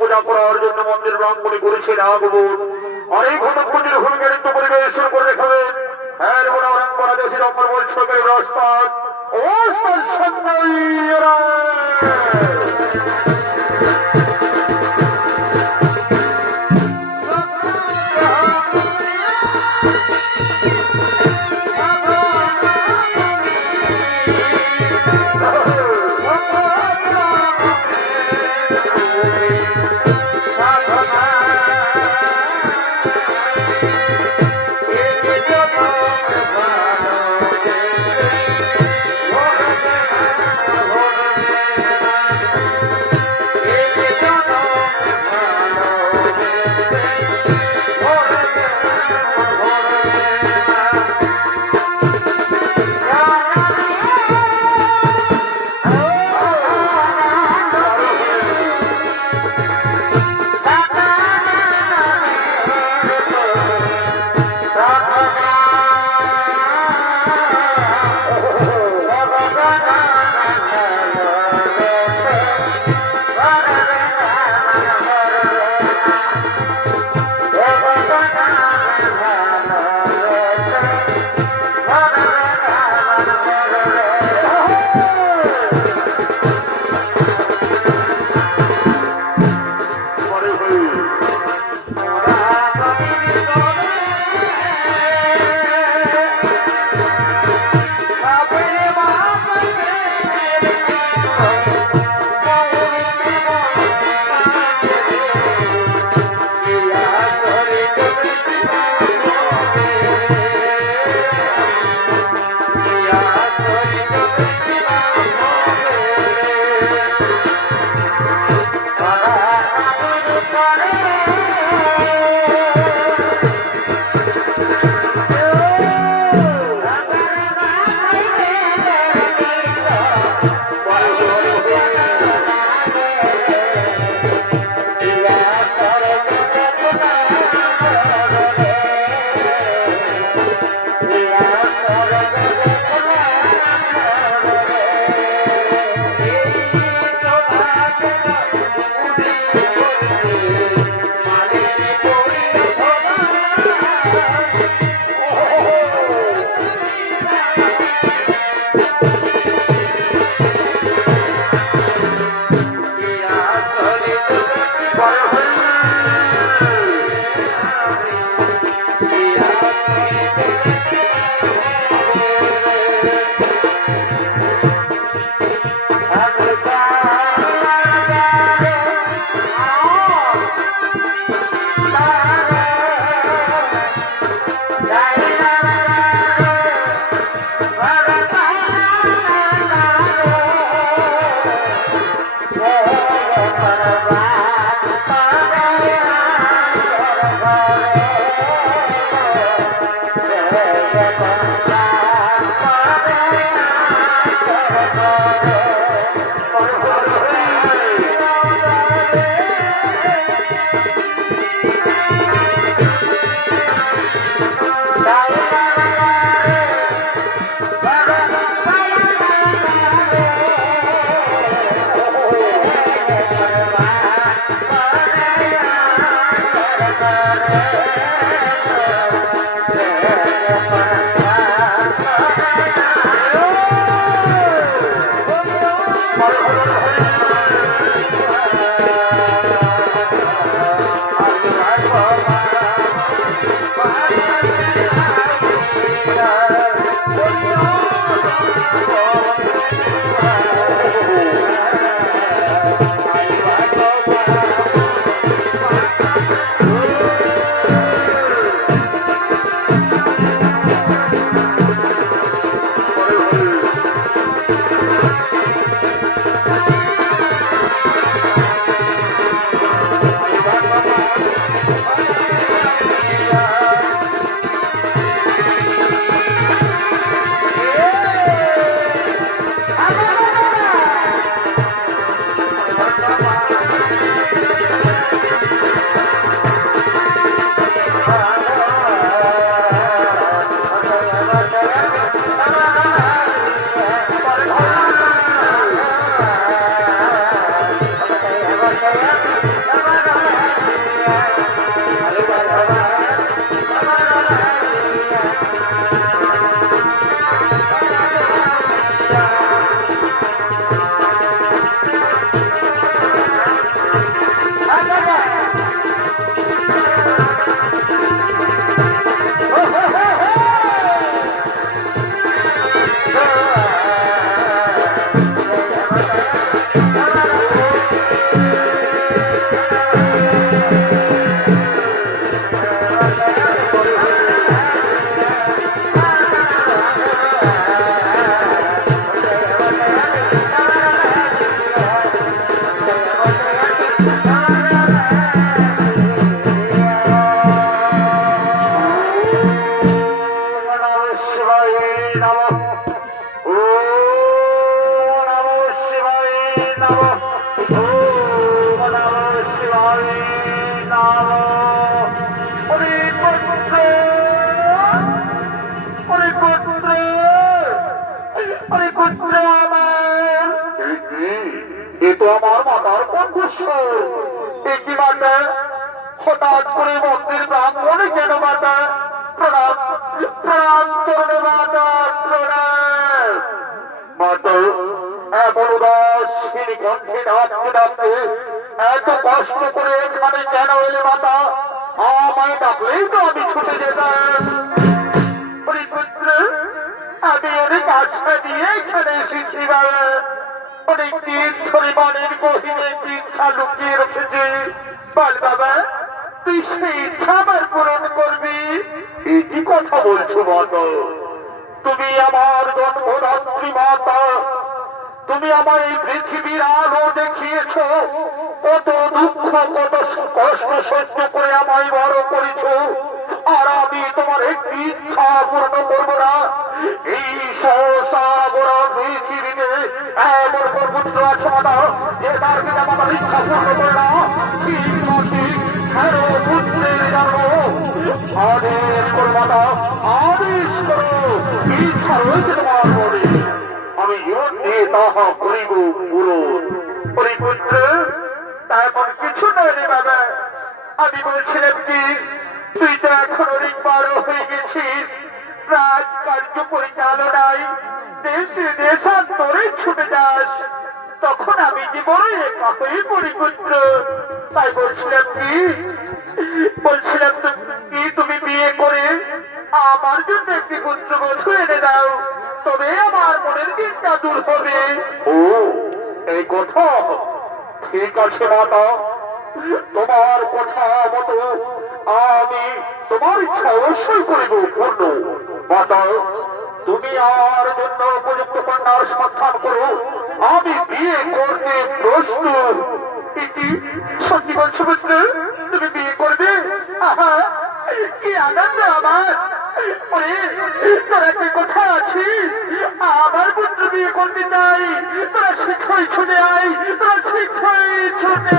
পূজা করার জন্য মন্দির রংমণি করেছেন আগমন আর এই ঘটপুঞ্জের হুলগাড়িত্ব পরিবেশ করে দেখাবেন এর বড় রঙ্গনা দেশের অপর বৈষ্ণবের রাস্তার ওস্তাদ সন্ন্যাইরা নমঃ ওম নমঃ শিবায় নমঃ হরি পুত্র হরি পুত্র হরি পুত্র আমার এ তো আমার মাতার কণ্ঠস্বর একটি মাতা হঠাৎ করে মন্দির ব্রাহ্মণে কেন মাতা প্রণাম প্রণাম করবে মাতা প্রণাম মাতা এমন উদাসীন কণ্ঠে ডাকতে ডাকতে এত কষ্ট করে এখানে কেন এলে মাতা আমায় ডাকলেই তো আমি ছুটে যেতাম হরিপুত্র আমি অনেক আশা দিয়ে এখানে এসেছি বাবা অনেক দিন ধরে মনের গহিনে ইচ্ছা লুকিয়ে রেখেছি বল বাবা তুই সেই ইচ্ছা আমার পূরণ করবি এই কথা বলছো মাতা তুমি আমার জন্মদাত্রী মাতা তুমি আমার এই পৃথিবীর আলো দেখিয়েছ কত দুঃখ কত কষ্ট সহ্য করে আমায় বড় করেছ আর আমি তোমার একটি ইচ্ছা পূর্ণ করবো না এই সারা পৃথিবীতে এমন পুত্র আছে মাতা যে তার পিতা মাতার ইচ্ছা পূর্ণ করে না পুত্রের জন্ম আদেশ করো মাতা আদেশ করো ইচ্ছা রয়েছে তোমার মনে আমি জীবন দিয়ে তাহা করিব পুরো পরিপুত্র তারপর কিছু নয় রে বাবা আমি বলছিলাম কি তুই তো এখন অনেক বড় হয়ে গেছিস রাজকার্য পরিচালনায় দেশে দেশান্তরে ছুটে যাস তখন আমি যে বড় একা হয়ে পরিপুত্র তাই বলছিলাম কি তুমি বিয়ে করে আমার জন্য একটি পুত্রবধূ এনে দাও তবে আমার মনের চিন্তা দূর হবে ও এই কথা ঠিক আছে মাতা তোমার কথা মতো আমি তোমার ইচ্ছা অবশ্যই করিব পূর্ণ মাতা তুমি আমার জন্য উপযুক্ত কন্যার সন্ধান করো আমি বিয়ে করতে প্রস্তুত সত্যি বলছো পুত্র তুমি বিয়ে করবে আহা কি আনন্দ আমার তোরা কি কোথায় আছিস আমার পুত্র বিয়ে করতে চাই তোরা শীঘ্রই ছুটে আয় তোরা শীঘ্রই ছুটে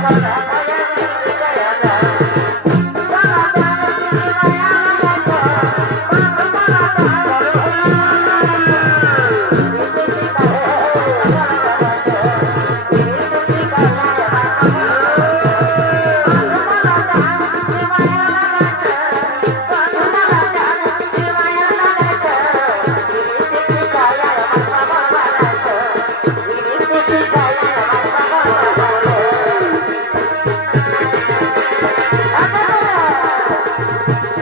Bye.